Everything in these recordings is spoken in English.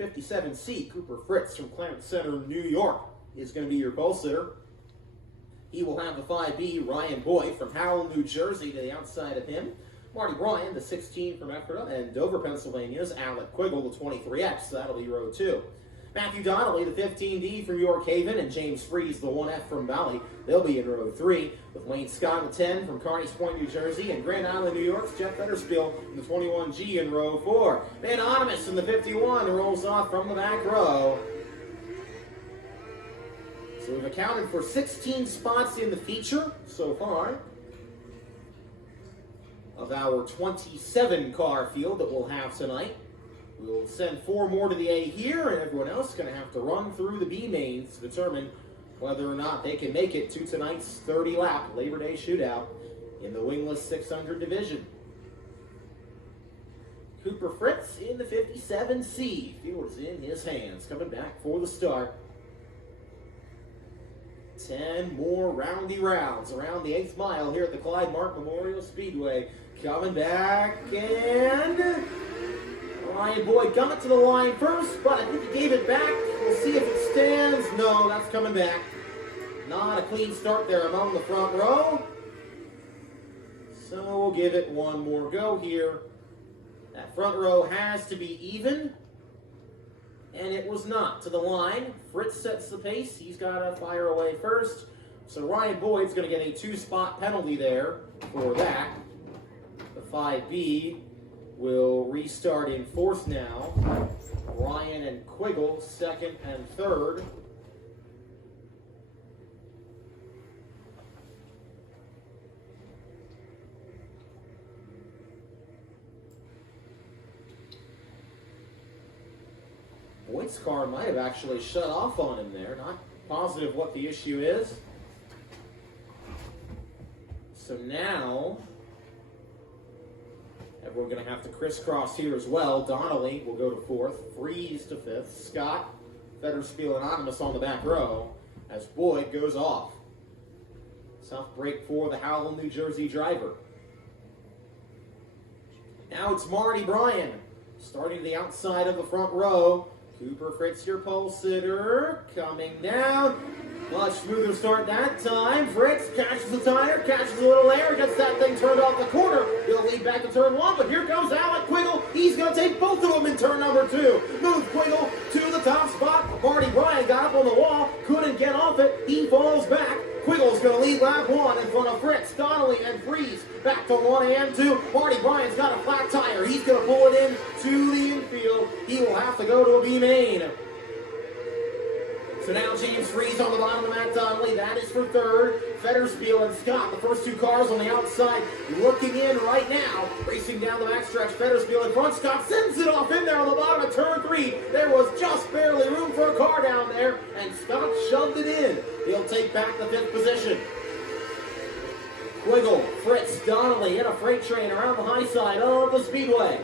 57C, Cooper Fritz from Clarence Center, New York, is going to be your pole sitter. He will have the 5B, Ryan Boyd from Howell, New Jersey, to the outside of him. Marty Bryan, the 16 from Ephrata, and Dover, Pennsylvania's Alec Quiggle, the 23X. That'll be row 2. Matthew Donnelly, the 15D from York Haven, and James Fries, the 1F from Valley. They'll be in row 3, with Wayne Scott, the 10 from Carneys Point, New Jersey, and Grand Island, New York's Jeff Fetterspiel, the 21G in row 4. Anonymous in the 51 rolls off from the back row. So we've accounted for 16 spots in the feature so far of our 27-car field that we'll have tonight. We'll send 4 more to the A here, and everyone else is going to have to run through the B mains to determine whether or not they can make it to tonight's 30-lap Labor Day shootout in the wingless 600 division. Cooper Fritz in the 57C. Field is in his hands, coming back for the start. 10 more roundy rounds around the 8th mile here at the Clyde Martin Memorial Speedway. Coming back, and Ryan Boyd coming to the line first, but I think he gave it back. We'll see if it stands. No, that's coming back. Not a clean start there among the front row. So we'll give it one more go here. That front row has to be even. And it was not. To the line, Fritz sets the pace. He's got to fire away first. So Ryan Boyd's going to get a 2-spot penalty there for that. The 5B will restart in 4th now. Ryan and Quiggle, 2nd and 3rd. Boyd's car might have actually shut off on him there. Not positive what the issue is. So now, everyone's going to have to crisscross here as well. Donnelly will go to 4th. Fries to 5th. Scott, Fetterspiel, Anonymous on the back row as Boyd goes off. South break for the Howell, New Jersey driver. Now it's Marty Bryan starting to the outside of the front row. Cooper Fritz, your pole sitter, coming down. Much smoother start that time. Fritz catches the tire, catches a little air, gets that thing turned off the corner. He'll lead back to turn 1, but here goes Alec Quiggle. He's going to take both of them in turn number 2. Move Quiggle to the top spot. Marty Bryan got up on the wall, couldn't get off it. He falls back. Quiggle's going to lead lap 1 in front of Fritz, Donnelly, and Fries. Back to 1 and 2. Marty Bryan's got a flat tire. He's going to pull it in to the infield. He will have to go to a B main. So now James Fries on the bottom of Matt Donnelly. That is for 3rd. Fetterspiel and Scott, the first 2 cars on the outside, looking in right now. Racing down the backstretch, Fetterspiel in front. Scott sends it off in there on the bottom of turn 3. There was just barely room for a car down there, and Scott shoved it in. He'll take back the 5th position. Quiggle, Fritz, Donnelly in a freight train around the high side of the speedway.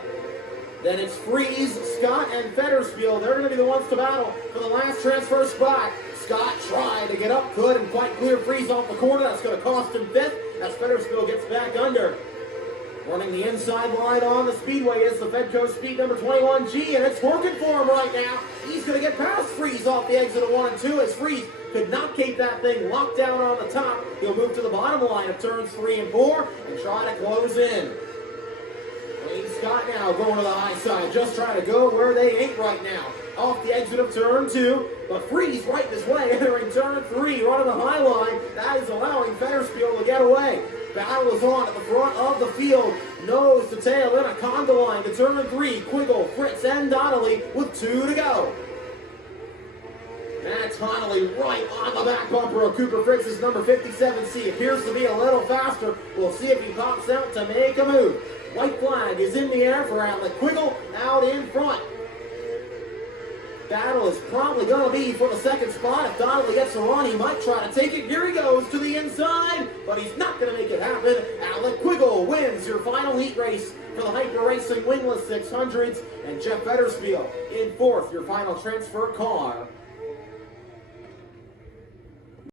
Then it's Fries, Scott, and Fetterspiel. They're going to be the ones to battle for the last transfer spot. Scott tried to get up, couldn't quite clear Fries off the corner. That's going to cost him 5th as Fetterspiel gets back under. Running the inside line on the speedway is the Fedco Speed number 21G, and it's working for him right now. He's going to get past Fries off the exit of 1 and 2 as Fries could not keep that thing locked down on the top. He'll move to the bottom line of turns 3 and 4 and try to close in. Wayne Scott now going to the high side, just trying to go where they ain't right now. Off the exit of turn 2, but Fries right this way, entering turn 3, running the high line. That is allowing Fetterspiel to get away. Battle is on at the front of the field. Nose to tail in a conga line to turn 3. Quiggle, Fritz, and Donnelly with 2 to go. Matt Donnelly right on the back bumper of Cooper Fritz's number 57C. Appears to be a little faster. We'll see if he pops out to make a move. White flag is in the air for Alec Quiggle out in front. Battle is probably going to be for the 2nd spot. If Donnelly gets a run, he might try to take it. Here he goes to the inside, but he's not going to make it happen. Alec Quiggle wins your final heat race for the Hyper Racing Wingless 600s, and Jeff Fetterspiel in 4th, your final transfer car